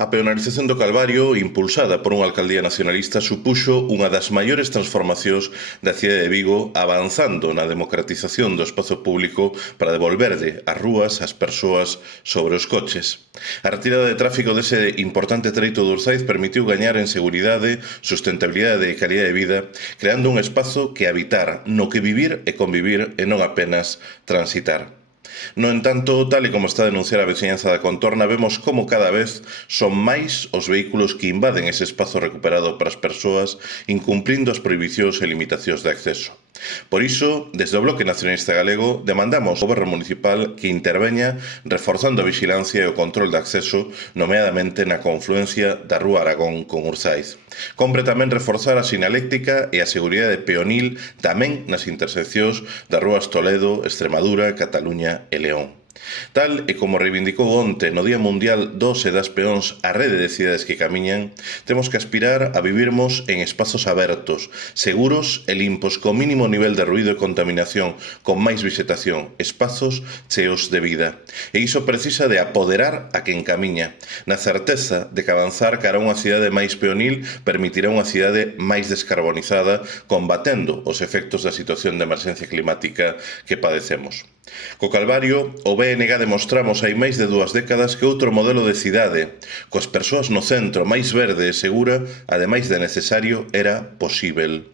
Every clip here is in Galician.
A peonalización do Calvario, impulsada por unha alcaldía nacionalista, supuxo unha das maiores transformacións da cidade de Vigo, avanzando na democratización do espazo público para devolverlle as rúas ás persoas sobre os coches. A retirada de tráfico dese importante treito do Urzaiz permitiu gañar en seguridade, sustentabilidade e calidade de vida, creando un espazo que habitar, no que vivir e convivir e non apenas transitar. No entanto, tal e como está a denunciar a veciñanza da contorna, vemos como cada vez son máis os vehículos que invaden ese espazo recuperado para as persoas, incumplindo as prohibicións e limitacións de acceso. Por iso, desde o Bloque Nacionalista Galego, demandamos ao Goberno Municipal que interveña reforzando a vixilancia e o control de acceso, nomeadamente na confluencia da Rúa Aragón con Urzaiz. Compre tamén reforzar a sinaléctica e a seguridade peonil tamén nas interseccións das rúas Toledo, Extremadura, Cataluña e León. Tal e como reivindicou onte no Día Mundial dos e das Peóns a rede de cidades que camiñan, temos que aspirar a vivirmos en espazos abertos, seguros e limpos, con mínimo nivel de ruído e contaminación, con máis vegetación, espazos cheos de vida. E iso precisa de apoderar a quen camiña, na certeza de que avanzar cara a unha cidade máis peonil permitirá unha cidade máis descarbonizada, combatendo os efectos da situación de emerxencia climática que padecemos. Co Calvario, o BNG demostramos hai máis de 2 décadas que outro modelo de cidade, coas persoas no centro, máis verde e segura, ademais de necesario, era posíbel.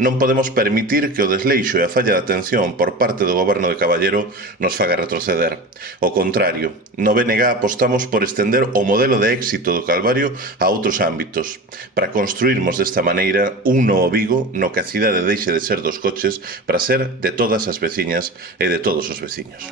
Non podemos permitir que o desleixo e a falla de atención por parte do goberno de Caballero nos faga retroceder. Ao contrario, no BNG apostamos por estender o modelo de éxito do Calvario a outros ámbitos, para construirmos desta maneira un novo Vigo no que a cidade deixe de ser dos coches para ser de todas as veciñas e de todos os veciños.